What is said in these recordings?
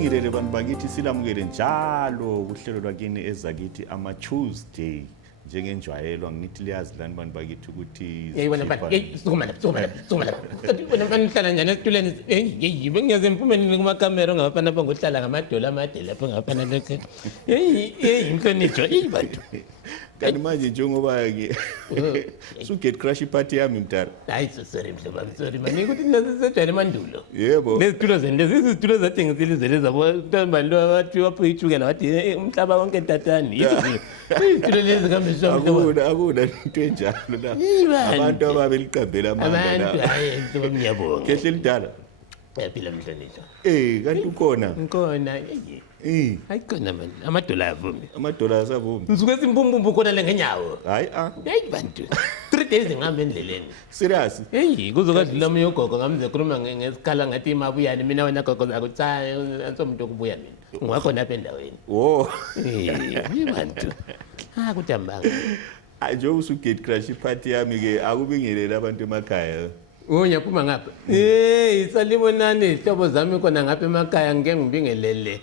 Sibingelele abantu bakithi silamukele njalo kuhlelo lwakini ezakithi ama Tuesday njengenjwayelo ngithi liyazi lani bantu bakithi ukuthi wena mfana sukuma wena mfana uhlala njani esituleni bengiyaze emphumeleni kuma camera ngapha ngohlala ngamadola amade lapha ngapha lokho inhlonitho bantu kanti manje njengoba ke su get crash party yami mntara hayi sorry mhlobo sorry manje ukuthi nasesejwayele mandulo yebo nezitulo lezi izitulo zathengisile izele zabo ntamba lo abathi waphuyithukela wathi umhlaba wonke tatani izitulo lezi kambe akuna into enjalo la abantu ababeliqambela amandla abantu hayi mhlobo ngiyabonga kehle lidala yaphila mhlonitho kanti ukhona hayi khona manje amadola avumi amadola asavumi ngisuke simpumpumpu khona le ngenyawo hayi bantu 3 days ngihamba endleleni serious kuzokadlula omunye ugogo ngamze khuluma ngesikhala ngathi imabuyani mina wena gogo zakho cha ansomuntu okubuya mina ngiwakhona apha endaweni bantu kutambanga nje usugate crash party yami ke akubingelele abantu emakhaya ngiyaphuma ngapha salibonani izihlobo zami khona ngapha emakhaya ngike ngibingelele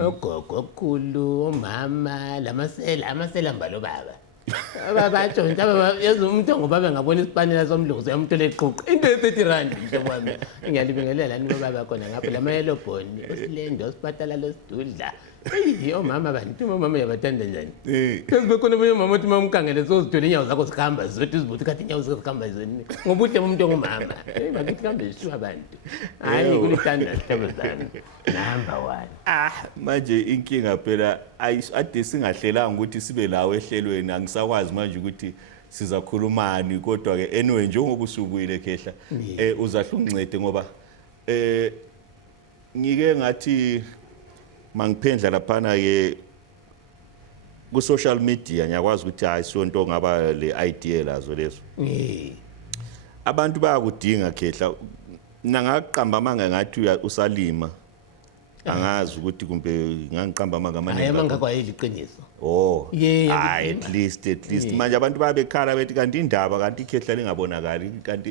ogogo okhulu omama amasela mbalo baba batshontsha yazi umuntu ngoba ngabona isipanela somlungu sayamthola eqhuqa into ye-30 rand mhlobo wami ngiyalibingelela ni baba khona ngapha lamayelo bhoni osilendo osipatala losidudla omama bantu omama yabathanda njani bekhona omunye umama othi mamkangele sozithole inyawo zakho zihamba zothi zibuthi kathi inyawo zakho zihamba zoni ngobuhle bomuntu ongumama bakithi kambe zishuwa abantu hayi kulithanda sihlobo zami number 1 manje inkinga phela ade singahlelanga ukuthi sibe lawo ehlelweni angisakwazi manje ukuthi sizakhulumani kodwa ke anyway njengoba usukuyile khehla uzahlungincede ngoba ngike ngathi mangiphendla laphana ke ku social media ngiyakwazi ukuthi hayi sonto ngaba le idea lazo lezo abantu bayakudinga khehla nangaqamba manga ngathi usalima angazi ukuthi kumbe ngangiqamba manga manje hayi manga kwayeli iqiniso at least manje abantu babekhala bethi kanti indaba kanti ikhehla lingabonakali kanti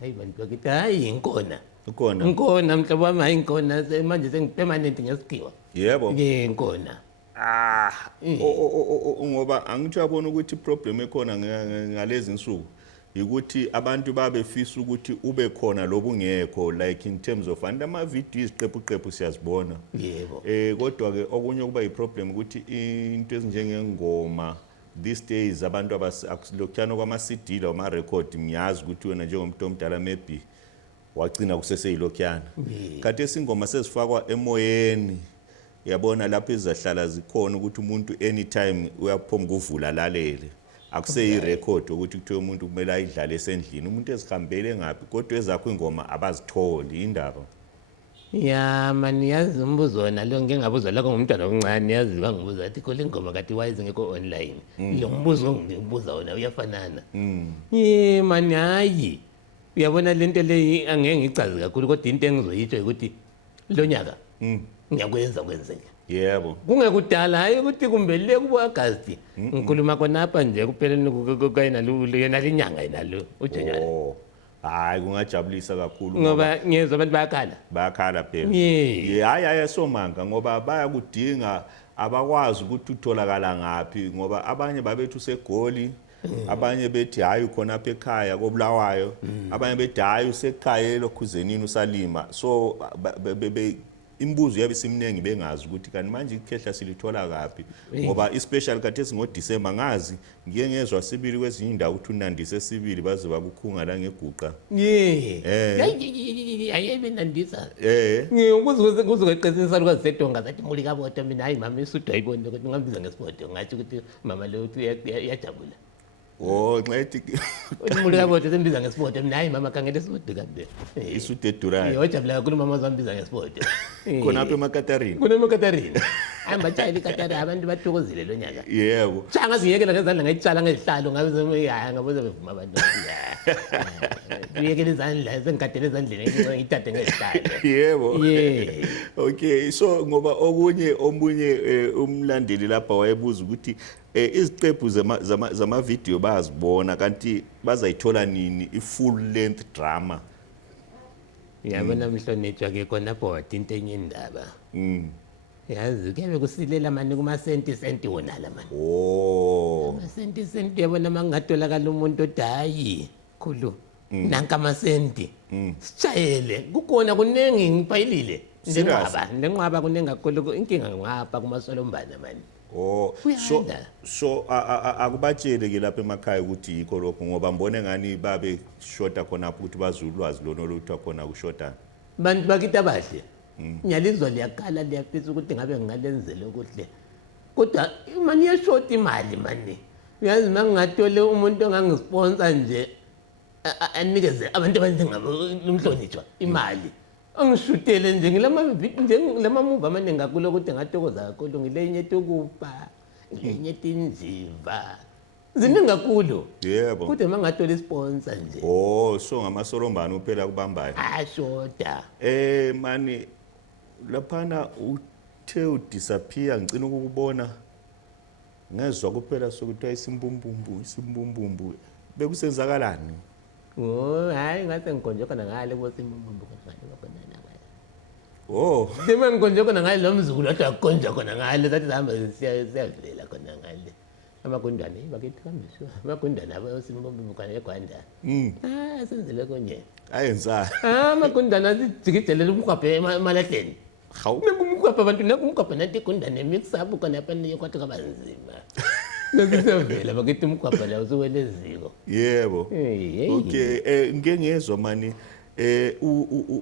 hayi bantu bakithi hayi inkona ukhona mhlobo wami hayi inkona manje sengipermanent ngesikhiwa yebo inkona ngoba angithi uyabona ukuthi problem ekhona ngalezi insuku ukuthi abantu babefisa ukuthi ube khona lobungekho like in terms of ama video iziqephu siyazibona yebo kodwa ke okunye kuba iproblem ukuthi into ezinjengengoma these days abantu abasilokhyana kwama CD la ama record ngiyazi ukuthi wena njengomuntu omdala maybe wagcina kuseseyilokhyana kanti esingoma sezifakwa emoyeni yabona lapho izahlala zikhona ukuthi umuntu anytime uyaphoma ukuvula lalele akuseyi record ukuthi kuthiwe umuntu kumele ayidlale esendlini umuntu ezihambele ngaphi kodwa ezakho ingoma abazitholi indaba mani yazi umbuzo wona lo ngeke ngabuzwa lokho ngumntwana omncane yazi bangibuza athi khole ingoma kathi wayize ngekho online lo mbuzo ngibuza wona uyafanana mani hayi uyabona lento leyi angeke ngicaze kakhulu kodwa into engizoyitsho ukuthi lo nyaka ngiyakwenza kwenzeke yebo kungekudala hayi ukuthi kumbe le kubo August ngikhuluma khona apha nje kupheleni kuyena yena linyanga yena uJanuary hayi kungajabulisa kakhulu ngoba ngiyezwa abantu bayakhala phela hayi somanga ngoba bayakudinga abakwazi ukuthi utholakala ngapi ngoba abanye babethu segoli abanye bethi hayi khona apha ekhaya koBulawayo abanye bethi hayi usekhaya elokhuzenini usalima so imbuzo yabe simnengi bengazi ukuthi kanti manje ikhehla silithola kapi ngoba especially kathi singoDecember ngazi ngike ngezwa sibili kwezinye indawo ukuthi unandise sibili baze bakukhunga la ngeguqa hayi benandisa ngikuzoqeqesisa lokho zetonga zathi muli kaboto mina hayi mama isudwa ayibone ukuthi ngambiza ngesibodo ngathi ukuthi mama lo uyajabula nxethi umuntu yabodo sembiza ngesibodo mina hayi mama kangele isibodo kambe isude edurayo wajabula kakhulu mama zambiza ngesibodo khona apha eMakatarina hamba tshayela iKatarina abantu bathokozile lo nyaka yebo changa ziyekela ngezandla ngayitshala ngezihlalo ngabe ngaboza bevuma abantu uyekela izandla sengigadele ezandleni ngithathe ngezihlalo yebo okay so ngoba omunye umlandeli lapha wayebuza ukuthi iziqephu zama video bazibona kanti bazayithola nini i full length drama Yabona Mhlonitshwa ke khonapho wathinta enye indaba. Yazi kuyabe kusilela mani kuma-senti wona la mani. Ama-senti yabona mangatholakala umuntu odayi khulu. Nanka amasenti. Sitshayele kukhona kuningi ngipayilile. Ndenqaba kuningi kakhulu inkinga ngapha kumasolombana mani. So akubatshele ke lapha emakhaya ukuthi yikho lokho ngoba mbone ngani babe shota khona ukuthi bazulwazi lona oluthiwa khona kushotana. Bantu bakithi abahle. Nyalizwa liyakhala liyafisa ukuthi ngabe ngingalenzela okuhle. Kodwa manje iyashota imali mani. Uyazi mangingathole umuntu ongangisponsor nje anikeze abantu abandingabo Mhlonitshwa imali. Angishutele nje ngilama move amaningi kakhulu ukuthi ngathokoza kakhulu ngilenye eTukupa ngilenye eTinjiva ziningi kakhulu yebo kodwa mangathola isponsor nje so ngamasolombana uphela kubambayo shoda mani laphana uthe udisappear ngicina ukubona ngezwe kuphela sokuthi isimbumbumbu bekusenzakalani hayi ngathi ngikonje khona ngale bosimbumbu khona Dema ngikonje khona ngale lo mzukulu wathi akonje khona ngale sathi sihamba siyavela khona ngale amagundane bakithi kambiswa amagundane abosimbumbu khona eGwanda senzele konye ayenza amagundane asijikijelela umkhwaphe emalahleni hawu umkhwaphe abantu nakumkhwaphe nathi igundane mix up khona apha kwathi kabanzima Ngisavela bakithi umkhwapha la usuwele eziko. Yebo. Okay, ngeke ngezwe mani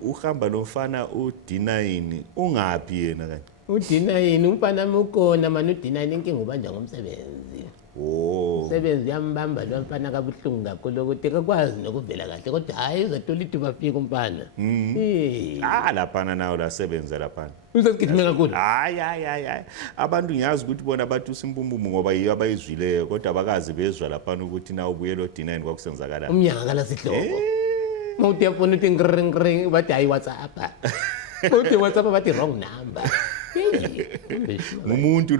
uhamba lomfana uD9 ungapi yena kanje? uD9 umfana ukhona mani uD9 inkinga ubanja ngomsebenzi. Umsebenzi yambamba lo mfana kabuhlungu kakhulu ukuthi akwazi nokuvela kahle kodwa hayi uzathola ithuba fika umfana. Laphana nawo la sebenza laphana. Uzogijima kakhulu. Hayi. Abantu ngiyazi ukuthi bona bathi usimbumbumbu ngoba yiyo abayizwileyo kodwa abakazi bezwa laphana ukuthi na ubuye lo D9 kwakusenzakala. Umnyaka kala sihlobo. Mawuthi yafuna uthi ngring bathi hayi WhatsApp. Uthi WhatsApp bathi wrong number. Ngumuntu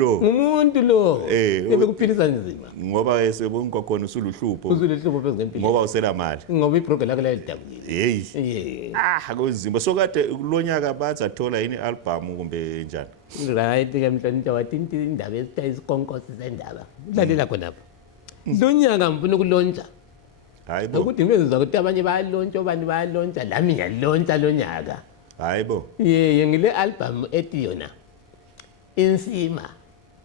lo. Bekuphilisa nzima. Ngoba esebonke khona usuluhlupho. Usuluhlupho phezempilo. Ngoba usela mali. Ngoba iprogram lakho layidabukile. Hey. Kunzima. So kade kulonyaka bazathola yini album kumbe njani? Right ke Mhlonitshwa wathinta indaba esikonkosi sendaba. Udlalela khona lapha. Lonyaka ngifuna ukulontsha. Hayibo. Ukuthi ngizwe ukuthi abanye bayalontsha abanye bayalontsha lami ngiyalontsha lonyaka. Hayibo. Ngile album ethi yona insima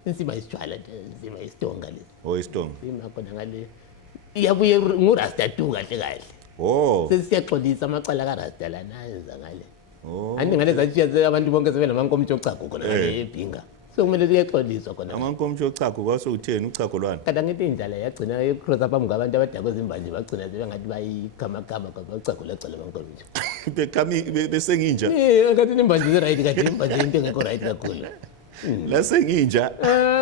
isitshwala insima isitonga lesi isitonga insima khona ngale iyabuye ngurasta tu kahle sesiyaxolisa amacala kaRasta lana ayenza ngale ngale zathi abantu bonke sebenamankomitsho ochago khona ngale ebhinga so kumele siyaxoliswa khona amankomitsho ochago kwasoutheni uchago lwana kada ngithi indlala yagcina icross up ngabantu abadakwe zimbanje bagcina sebengathi bayikhama uchago lacala amankomitsho besenginja kathi imbanje right kathi imbanje into engekho right kakhulu lasenginja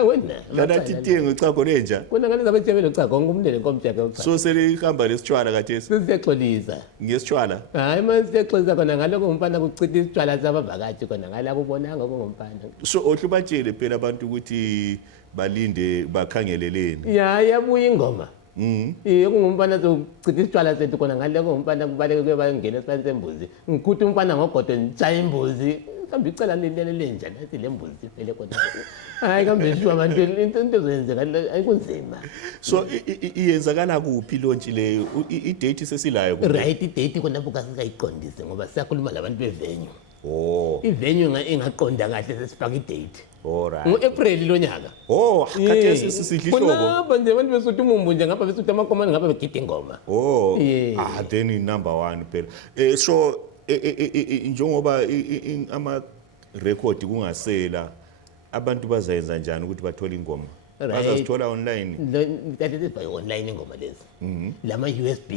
wena lanathi tengo uchago lenja kuna ngane zabetshabela uchago ngumndeni komtshaka uchago so selihamba lesitshwala kathesi siyaxolisa ngesitshwala hayi manje siyaxolisa khona ngaloko umfana kuchitha isitshwala sabavakashi khona ngala kubonanga ngomfana so ohlubatshele phela abantu ukuthi balinde bakhangeleleni yabuya ingoma kungumfana sokuchitha isitshwala sethu khona ngale kungumfana kubaleke bayongena esifani sembuzi ngikhutha umfana ngogodo nitshaya imbuzi kambe icala lenja nathi le mbuzi sifele khona hayi kambe sho abantu into ezenzeka ayikunzima so iyenzakala kuphi lontshi leyo idate sesilayo right idate khona buka sikayiqondise ngoba siyakhuluma labantu bevenue ivenue ingaqonda kahle sesifaka idate ngo-April lonyaka khathesi sisidla ihlobo khonapha nje abantu besuthi umumbu nje ngapha besuthi amakomane ngapha begida ingoma then number 1 phela so njengoba ama-record kungasela abantu bazayenza njani ukuthi bathole ingoma bazazithola online online ingoma lezi lama-USB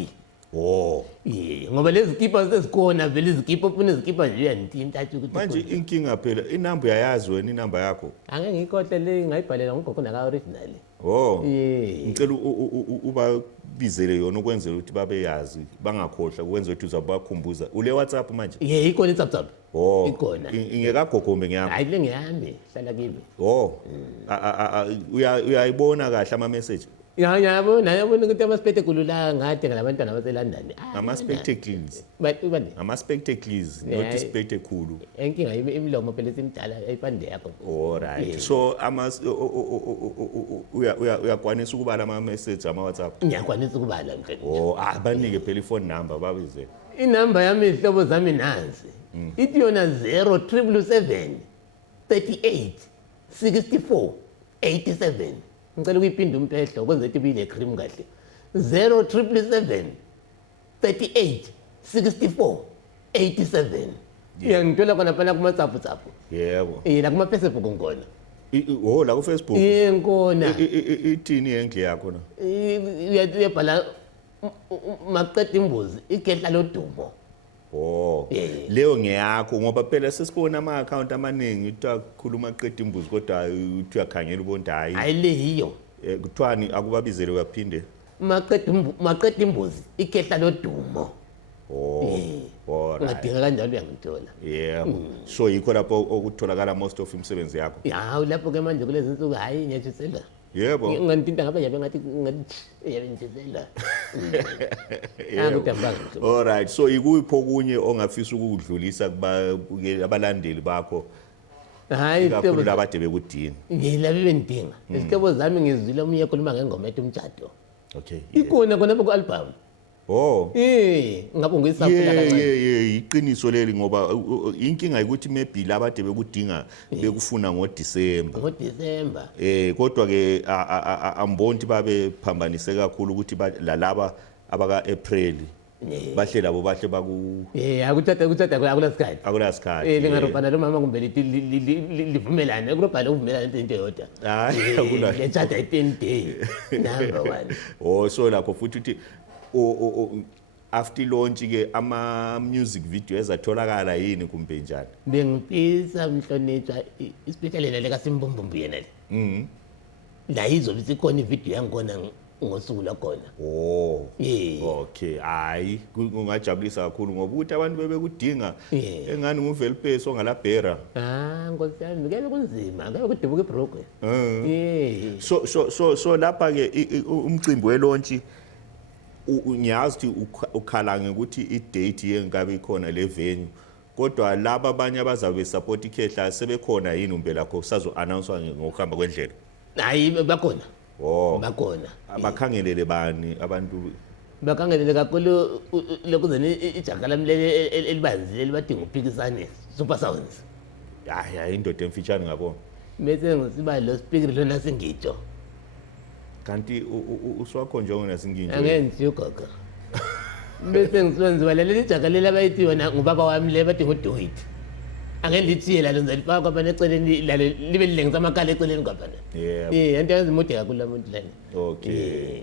ngoba lezi zikipa sezikhona vele izikipa ufuna izikipa nje uyantintatha ukuthi manje inkinga phela inamba uyayazi wena inamba yakho angeke ngiyikhohle le ngayibhalela ngogogo naka-original ngicela ubabizele yona ukwenzela ukuthi babeyazi bangakhohlwa ukwenza ukuthi uzabakhumbuza ule WhatsApp manje ikhona i-WhatsApp ikhona ingekagogombe ngiyami hayi le ngiyami hlala kimi uyayibona kahle ama-message yabona ukuthi ama-spectacle la ngade ngalabantwana baseLondon. Ama-spectacles. Bani? Ama-spectacles, not spectacle. Inkinga imlomo phela simdala ayipande yakho. Alright. So uyakwanisa ukubala ama-message ama-WhatsApp? Ngiyakwanisa ukubala mfethu. Banike phela ifone number babize. Inamba yami izihlobo zami nansi. Ithi yona 0777 38 64 87. Ngicela ukuyiphinda umphehlo kwenze ukuthi bile cream kahle. 0777 38 64 87. Ngithola khona phela kuma WhatsApp. Yebo. La kuma Facebook ngikona. La ku Facebook. Ngikona. Ithini enhle yakho na? Uyabhala maqeda imbuzi igedla lodumo. Leyo ngeyakho ngoba phela sesibona ama-account amaningi uthiwa khuluma qeda imbuzi kodwa uthi uyakhangela ubonta hayi le yiyo kuthiwani akubabizele uyaphinde maqeda imbuzi igedla lodumo. Ngadinga kanjalo uyangithola. Yebo. So yikho lapho okutholakala most of imisebenzi yakho? Lapho-ke manje kulezi nsuku hhayi ngiyathisela. Yebo. Ngantinta ngabe yabe ngathi yabe ngithisela. Alright. So ikuphi okunye ongafisa ukudlulisa abalandeli bakho? Hayi kakhulu labade bekudinga. Ngilabe bendinga. Isihlobo zami ngizwile omunye ekhuluma ngengoma ethi umtshado. Okay. Ikona khonapho ku-album. Ngabe ngiyisampula kancane. Iqiniso leli ngoba inkinga ukuthi maybe labade bekudinga bekufuna ngoDisemba. Kodwa ke ambonti babe phambanise kakhulu ukuthi lalaba abaka April bahle labo bahle baku akuthada akulasikhathi lingarobhana lo mama kumbe livumelane kurobhana uvumelane into eyodwa lechata i-10 day number 1. So lakho futhi uthi after launch ke ama-music video ezatholakala yini kumbe njani? Bengifisa mhlonishwa especially nale kaSimbumbumbu yena le. La izobe sikhona ivideo yangkhona ngosuku lakhona. Okay. Hayi kungajabulisa kakhulu ngoba ukuthi abantu bebekudinga engani nguVelpace ongalabhera. Nkosi yami kuyabe kunzima kuyabe kudibuka ibrogwe. So lapha ke umcimbi welonchi ngiyazi ukuthi ukhala ngekuthi i-date yengabe ikhona le venue kodwa laba abanye abazabe support ikhehla sebekhona yini umbe lakho sazo-announcewa ngokuhamba kwendlela? Hayi bakhona. Bakhona. Bakhangelele bani abantu? Bakhangelele kakhulu lokuzeni ijaga lami elibanzi elibadinga uphikisane Super Sounds. Hayi indoda emfitshane ngabona. Bese ngisiba lo speaker lona singitsho. Kanti uswakho njengona singinje? Angenzi ugogo. Bese ngisiwenziwa leli jaga leli abayithi yona ngubaba wami le badinga uDoit. Angelithiye la lonza lifaka kwabana eceleni lalo libe lilengisa amakhala eceleni kwabana. Into yazimude kakhulu lamuntu lana. Okay.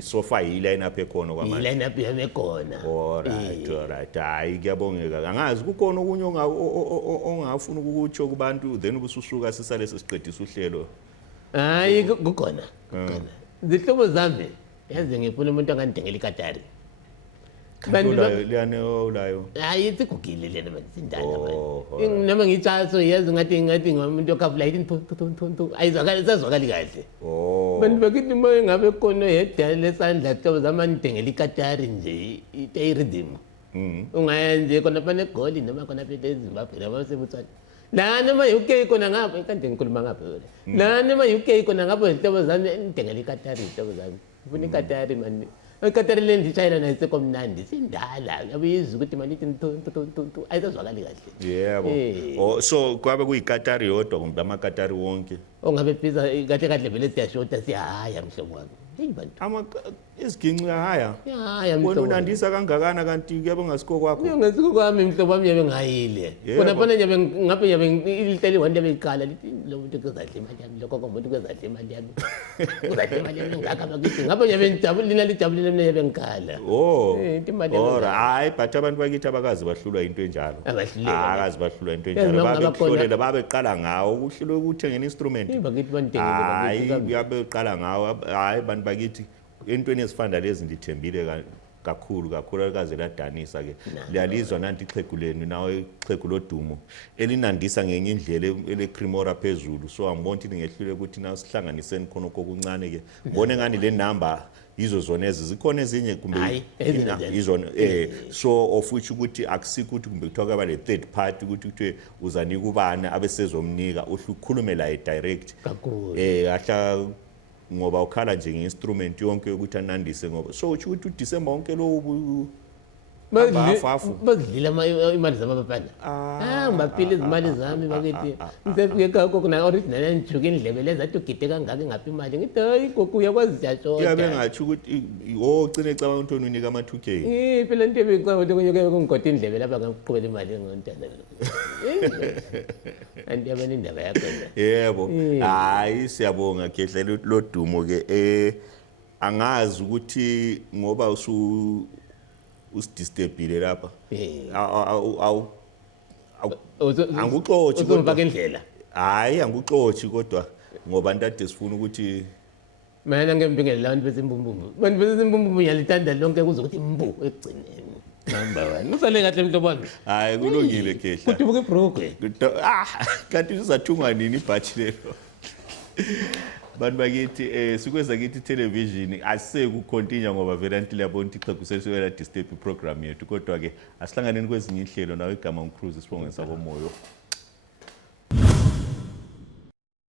So far yi-line up ekhona kwamanje. I-line up yami ekhona. Alright. Hayi kuyabongeka. Angazi kukhona okunye ongafuna ukukutsho kubantu then ubususuka sisale sesiqedisa uhlelo. Hayi kukhona. Zihlobo zami yazi ngifuna umuntu angandengela iKatari. Layo. Hayi sigugile lena manje sindala manje. Noma ngitshaso yazi ngathi ngomuntu okhafula yithi ayizwakali sezwakali kahle. Bantu bakithi moye ngabe khona yedwa lesandla hlobo zamandengela iKatari nje i-rhythm. Ungaya nje khona phana eGoli noma khona phela eZimbabwe noma sebuthwana. La noma UK khona ngapha kanti ngikhuluma ngapha wena. La noma UK khona ngapha hlobo zami ngidengela iKatari hlobo zami. Ufuna iKatari manje. iKatari le ndishayela nayo sekomnandi sindala uyabizwa ukuthi manje ithi ayizazwakali kahle. Yebo. So kwabe kuyiKatari yodwa kumbe amaKatari wonke? Ongabe phiza kahle kahle vele siyashota siyahaya mhlobo wami. Hey bantu. Iziginci uyahaya? Yahaya mhlobo. Wena unandisa kangakana kanti kuyabe ngasiko kwakho? Ngasiko kwami mhlobo wami yabe ngayile. Khona phana yabe ngabe iliteli wanda beyiqala lithi lo muntu kuzadla imali yami lokho komuntu kuzadla imali yami. Kuzadla imali yami ngaka bakithi ngabe yabe ngijabulina lijabulile mina yabe ngikhala. Imali yami. Hayi but abantu bakithi abakazi bahlulwa into enjalo. Akazi bahlulwa into enjalo. Babehlole babeqala ngawo ukuhlulwa ukuthengena instrument. Bakithi bandengele bakithi. Hayi yabeqala ngawo. Hayi bantu bakithi entweni ezifana lezi ndithembile kakhulu kakhulukazi ladanisa ke liyalizwa nanti ixhegu lenu nawe ixhegu lodumo elinandisa ngenye indlela ele-Cremora phezulu so angibona ukuthi ningehlule ukuthi na sihlanganiseni khona kokuncane ke ngibone ngani le number yizo zona ezi zikhona ezinye kumbe izona so of which ukuthi akusikho ukuthi kumbe kuthiwa kwaba le third party ukuthi kuthiwe uzanika ubani abesezomnika ukhulume laye direct ahla ngoba ukhala nje nge-instrument yonke ukuthi anandise ngoba so uthi ukuthi uDisemba wonke lo bazidlila imali zamabafana ngibaphila izimali zami bakithi ngisefike khakho kuna original enjuke indlebe lezathi ugide kangaka ngapha imali ngithi hayi gogo uyakwazi jashona yabe ngathi ukuthi ogcine ecaba ukuthi unika ama 2K phela into ebicaba ukuthi kuyoke kungigoda indlebe lapha ngakuqhubela imali ngontana anti yabona indaba yakho yebo hayi siyabonga Khehla lo dumo ke angazi ukuthi ngoba usidisturbile lapha angikuxoshi kodwa indlela hayi angikuxoshi kodwa ngoba ntade sifuna ukuthi mina ngembingela abantu besimbumbumbu abantu besimbumbumbu yalithanda lonke kuzokuthi imbu ekugcineni number 1 usale kahle mhlobo wami hayi kulungile Khehla kuthi buke broke kanti uzathungwa nini ibhathi lelo bantu bakithi sikweza kithi television asekucontinue ngoba vele anti liyabona ukuthi ixhegu seliswela disturb program yethu kodwa ke asihlanganeni kwezinye inhlelo nawe igama uCruise sibonge sakomoyo